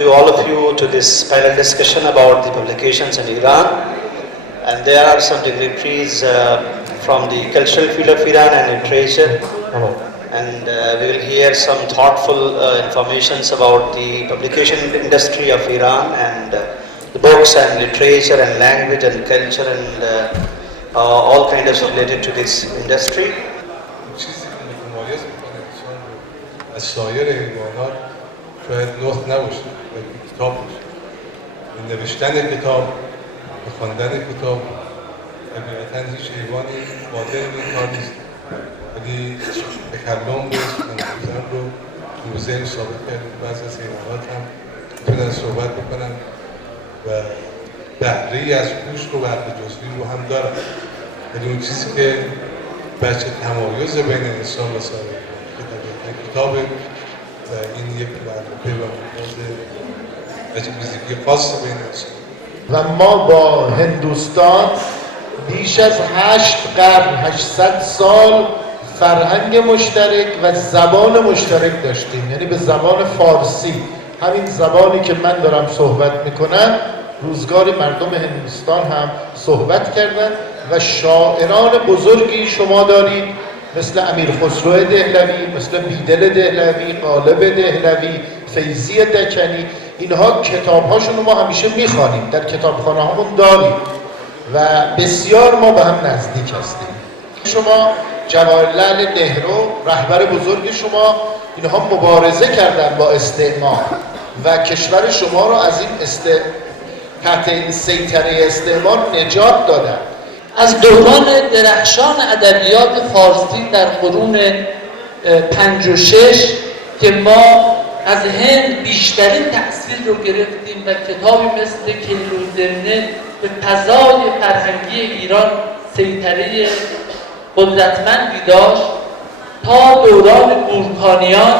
All of you to this panel discussion about the publications in Iran, and there are some dignitaries from the cultural field of Iran and literature, and we will hear some thoughtful informations about the publication industry of Iran and the books and literature and language and culture and all kinds of related to this industry. چیزی که متمایز میکنه انسان رو از سایر حیوانات شاید لخت نباشه و کتاب باشه. به نوشتن کتاب، به خواندن کتاب، طبیعتا هیچ حیوانی قادر به این کار نیست. ولی تکلم رو، سخن گفتن رو تو ذهن ثابت کردیم که بعضی از حیوانات هم میتونن صحبت بکنن و بهره‌ای از هوش و بهره جزئی رو هم دارن. ولی اون چیزی که بچه تمایز بین انسان و سایر کتاب و این یک پیوند بچه ویژگی خاص بین انسان و ما با هندوستان بیش از 8 قرن 800 سال فرهنگ مشترک و زبان مشترک داشتیم، یعنی به زبان فارسی، همین زبانی که من دارم صحبت میکنم روزگار مردم هندوستان هم صحبت کردن و شاعران بزرگی شما دارید مثل امیر خسرو دهلوی، مثل بیدل دهلوی، غالب دهلوی، فیضی دکنی. اینها کتاب‌هاشون رو ما همیشه می‌خوانیم، در کتابخانه هامون داریم و بسیار ما به هم نزدیک هستیم. شما جواهرلعل نهرو رهبر بزرگ شما، اینها مبارزه کردن با استعمار و کشور شما رو از این تحت این سیطره استعمار نجات دادن. از دوران درخشان ادبیات فارسی در قرون 5 و 6 که ما از هند بیشترین تأثیر رو گرفتیم و کتابی مثل کیلوزمنه به فضای فرهنگی ایران سیطره قدرتمندی داشت تا دوران گورکانیان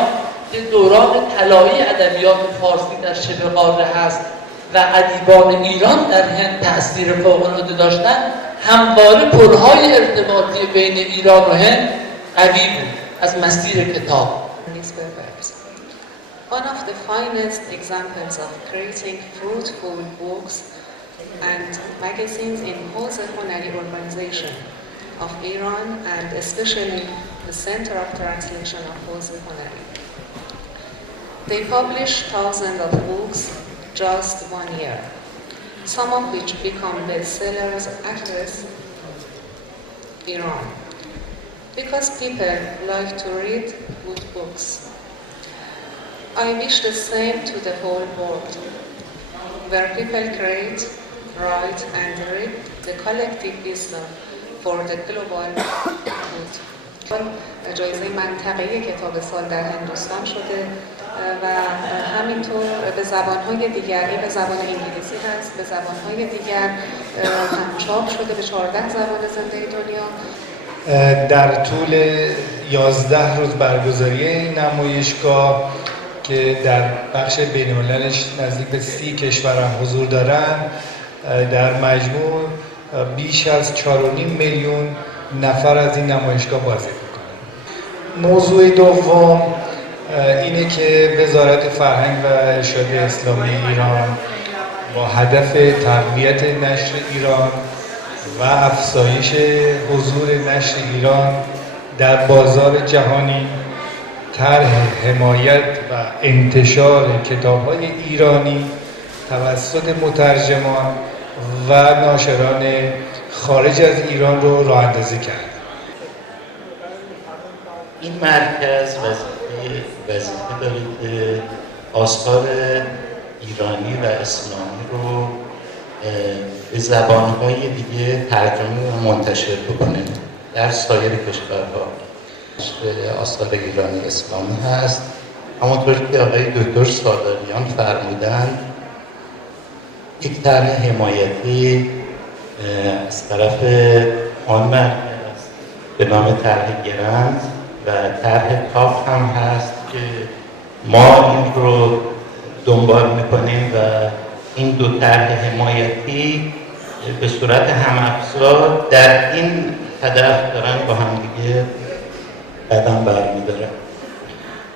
که دوران طلایی ادبیات فارسی در شبه قاره هست و ادیبان ایران در هند تأثیر فوق‌العاده داشتن، همواره پل‌های ارتباطی بین ایران و هند قوی بود از مسیر کتاب. One of the finest examples of creating fruitful books and magazines in Hawza Honari organization of Iran and especially the Center of Translation of Hawza Honari. They publish thousands of books just 1 year, some of which become bestsellers across Iran because people like to read good books. I wish the same to the whole world, where people create, write and read the collective wisdom for the global good. جایزه منطقه‌ای کتاب سال در هندوستان شده و همینطور به زبان‌های دیگری، به زبان انگلیسی هست، به زبان‌های دیگر هم چاپ شده به 14 زبان زنده دنیا. در طول 11 روز برگزاری این نمایشگاه که در بخش بین‌المللش نزدیک به 30 کشور هم حضور دارند، در مجموع بیش از 4.5 میلیون نفر از این نمایشگاه بازدید می‌کنند. موضوع دوم اینه که وزارت فرهنگ و ارشاد اسلامی ایران با هدف تقویت نشر ایران و افزایش حضور نشر ایران در بازار جهانی طرح حمایت و انتشار کتاب‌های ایرانی توسط مترجمان و ناشران خارج از ایران رو راه‌اندازی کرد. این مرکز وظیفه داره که آثار ایرانی و اسلامی رو به زبان‌های دیگه ترجمه و منتشر بکنه در سایر کشورها. آثار ایرانی اسلامی هست. همونطور که آقای دکتر سالاریان فرمودن، یک طرح حمایتی از طرف آن مرکز به نام طرح گرند و طرح کاف هم هست که ما این رو دنبال میکنیم و این دو طرح حمایتی به صورت هم‌افزا در این هدف دارن با هم دیگه قدم برمی‌دارن.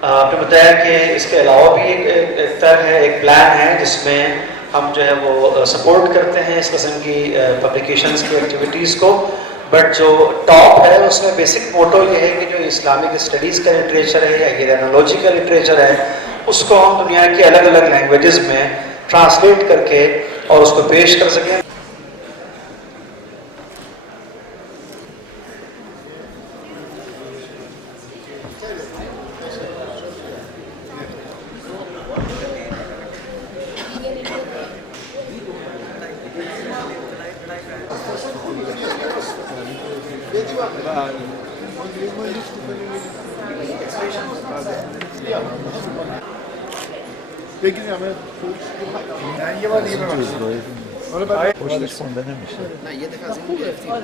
आपने बताया कि इसके अलावा भी एक तरह है, एक प्लान है जिसमें हम जो है वो सपोर्ट करते हैं इस किस्म की पब्लिकेशंस की एक्टिविटीज़ को, बट जो टॉप है उसमें बेसिक मोटो ये है कि जो इस्लामिक स्टडीज़ का लिटरेचर है या इरानोलॉजी का लिटरेचर है उसको हम दुनिया की अलग अलग लैंग्वेजेस में ट्रांसलेट करके और उसको पेश कर सकें। پشتش خونده نمیشه. نه یه دفعه از این گرفتیم.